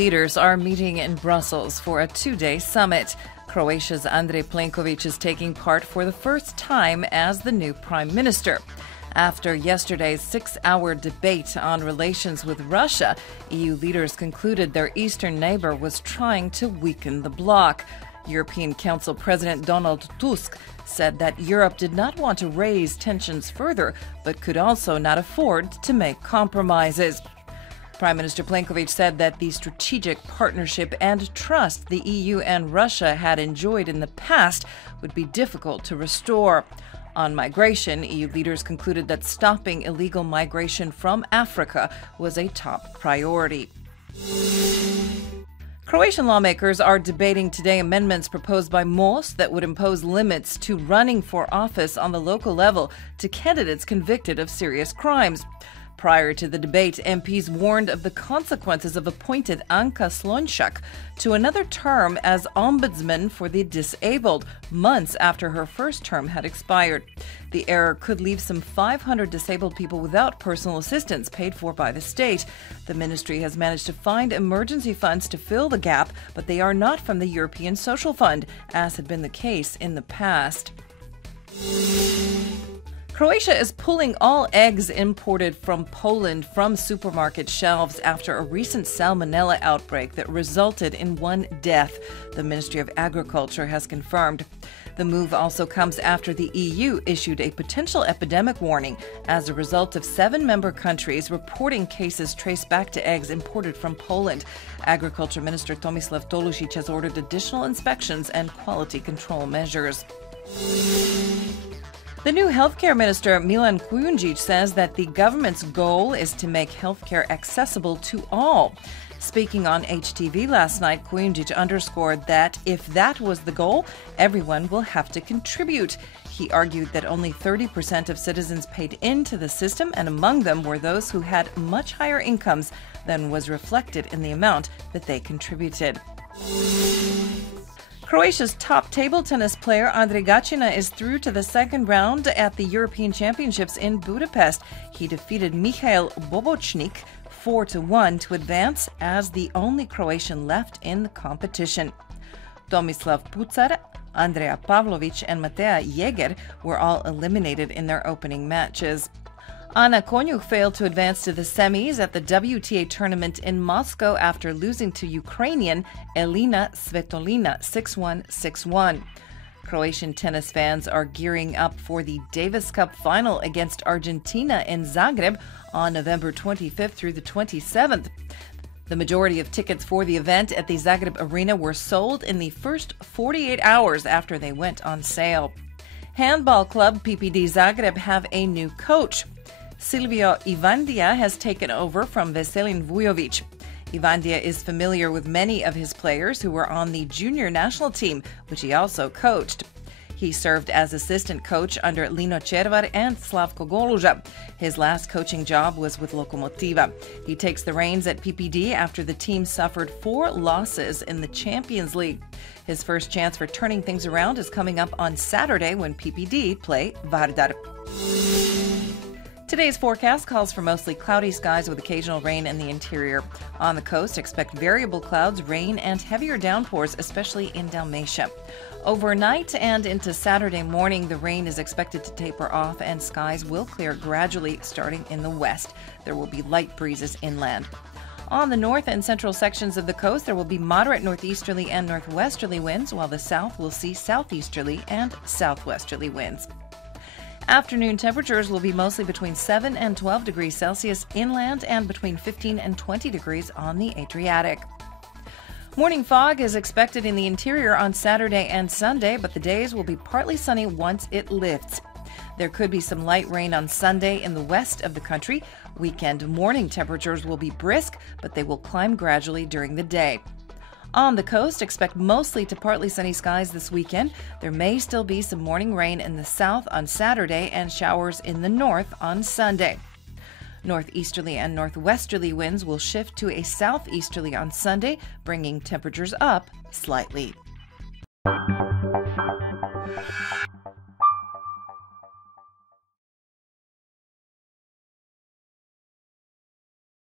leaders are meeting in Brussels for a two-day summit. Croatia's Andrej Plenković is taking part for the first time as the new prime minister. After yesterday's 6-hour debate on relations with Russia, EU leaders concluded their eastern neighbor was trying to weaken the bloc. European Council President Donald Tusk said that Europe did not want to raise tensions further, but could also not afford to make compromises. Prime Minister Plenković said that the strategic partnership and trust the EU and Russia had enjoyed in the past would be difficult to restore. On migration, EU leaders concluded that stopping illegal migration from Africa was a top priority. Croatian lawmakers are debating today amendments proposed by Most that would impose limits to running for office on the local level to candidates convicted of serious crimes. Prior to the debate, MPs warned of the consequences of appointed Anka Slonjak to another term as ombudsman for the disabled, months after her first term had expired. The error could leave some 500 disabled people without personal assistance paid for by the state. The ministry has managed to find emergency funds to fill the gap, but they are not from the European Social Fund, as had been the case in the past. Croatia is pulling all eggs imported from Poland from supermarket shelves after a recent salmonella outbreak that resulted in one death, the Ministry of Agriculture has confirmed. The move also comes after the EU issued a potential epidemic warning as a result of 7 member countries reporting cases traced back to eggs imported from Poland. Agriculture Minister Tomislav Tolušić has ordered additional inspections and quality control measures. The new healthcare minister, Milan Kujundžić, says that the government's goal is to make healthcare accessible to all. Speaking on HTV last night, Kujundžić underscored that if that was the goal, everyone will have to contribute. He argued that only 30% of citizens paid into the system, and among them were those who had much higher incomes than was reflected in the amount that they contributed. Croatia's top table tennis player Andre Gacina is through to the second round at the European Championships in Budapest. He defeated Mihail Bobočnik 4-1 to advance as the only Croatian left in the competition. Tomislav Pucar, Andrea Pavlović, and Mateja Jeger were all eliminated in their opening matches. Ana Konjuh failed to advance to the semis at the WTA tournament in Moscow after losing to Ukrainian Elina Svitolina 6-1, 6-1. Croatian tennis fans are gearing up for the Davis Cup final against Argentina in Zagreb on November 25th through the 27th. The majority of tickets for the event at the Zagreb Arena were sold in the first 48 hours after they went on sale. Handball club PPD Zagreb have a new coach. Silvio Ivandia has taken over from Veselin Vujović. Ivandia is familiar with many of his players who were on the junior national team, which he also coached. He served as assistant coach under Lino Červar and Slavko Goluža. His last coaching job was with Lokomotiva. He takes the reins at PPD after the team suffered 4 losses in the Champions League. His first chance for turning things around is coming up on Saturday when PPD play Vardar. Today's forecast calls for mostly cloudy skies with occasional rain in the interior. On the coast, expect variable clouds, rain, and heavier downpours, especially in Dalmatia. Overnight and into Saturday morning, the rain is expected to taper off and skies will clear gradually starting in the west. There will be light breezes inland. On the north and central sections of the coast, there will be moderate northeasterly and northwesterly winds, while the south will see southeasterly and southwesterly winds. Afternoon temperatures will be mostly between 7 and 12 degrees Celsius inland and between 15 and 20 degrees on the Adriatic. Morning fog is expected in the interior on Saturday and Sunday, but the days will be partly sunny once it lifts. There could be some light rain on Sunday in the west of the country. Weekend morning temperatures will be brisk, but they will climb gradually during the day. On the coast, expect mostly to partly sunny skies this weekend. There may still be some morning rain in the south on Saturday and showers in the north on Sunday. Northeasterly and northwesterly winds will shift to a southeasterly on Sunday, bringing temperatures up slightly.